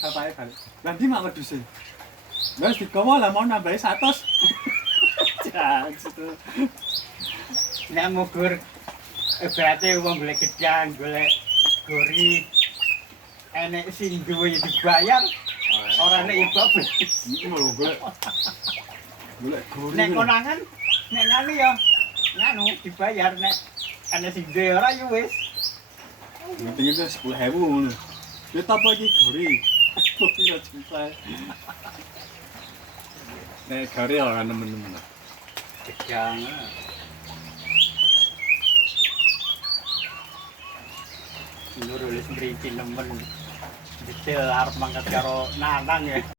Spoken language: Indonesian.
Bapake balik. Lah ndi mak wedhuse? Wes digawa lah mau nambahi 100. Jangan Nek mugur berarti wong golek gedang, golek gori. Enek sing duwe dibayar. Ora nek ya bablas. lho golek. Golek gori. Nek konangan nek nganu ya nganu dibayar nek enek sing duwe ora ya wis. Penting itu 10.000 ngono. Ya apa iki gori? Pira juta. Nek gori ora nemen-nemen. Gedang. Nur wis mriki nemen. Detail arep mangkat karo Nanang ya.